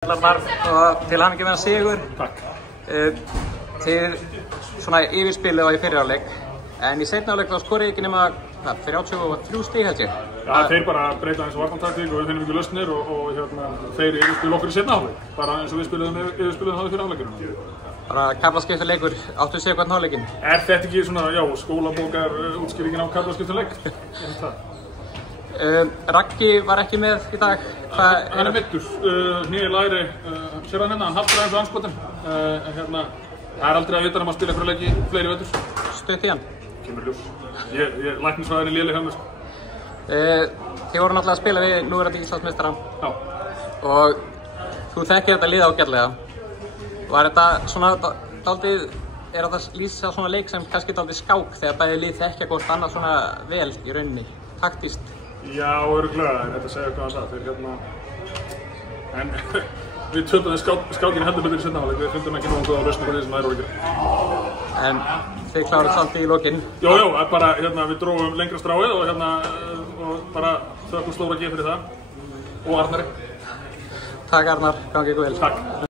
Og til hamingju með sigur. Takk. Þið svona yfirspiluðu á í fyrri hálfleik, en í seinni hálfleik þá skorið ekki nema 33 stig held ég. Já, þeir bara breyta eins og varnartaktík og við finnum ekki lausnir og þeir yfirspiluðu okkur í seinni hálfleik, bara eins og við yfirspiluðum það í fyrri hálfleikinu. Bara kaflaskiptur leikur, áttu sér hvern hálfleikinn? Er þetta ekki svona, já, skólabókar útskýringin á kaflaskiptur leik? Raggi var ekki með í dag. Hann er meiddur, hné læri, sér hann hann haldur aðeins á anskotin. Það er aldrei að vita að maður spila einhverju leiki fleiri vetur. Stutt í hann? Kemur ljós. Ég læknisfræðin léleg hjá mér. Þið voru náttúrulega að spila við núverandi Íslandsmeistara. Já. Og þú þekkir þetta lið ágætlega. Var þetta svona dálítið, er þetta lýsa svona leik sem kannski dálítið skák þegar bæði lið þekkja hvort annað svona vel í rauninni, taktískt? Já, örugglega, þetta segja eitthvað að það. En við töfum skákinu heldur betur í seinni hálfleik, við fundum ekki nógu góða lausn á því sem þær voru að gera. En þið kláruð svolítið í lokin? Jó, bara við drófum lengra stráið og bara þökkum Stóra G fyrir það og Arnari. Takk Arnar, gangi ykkur vel. Takk.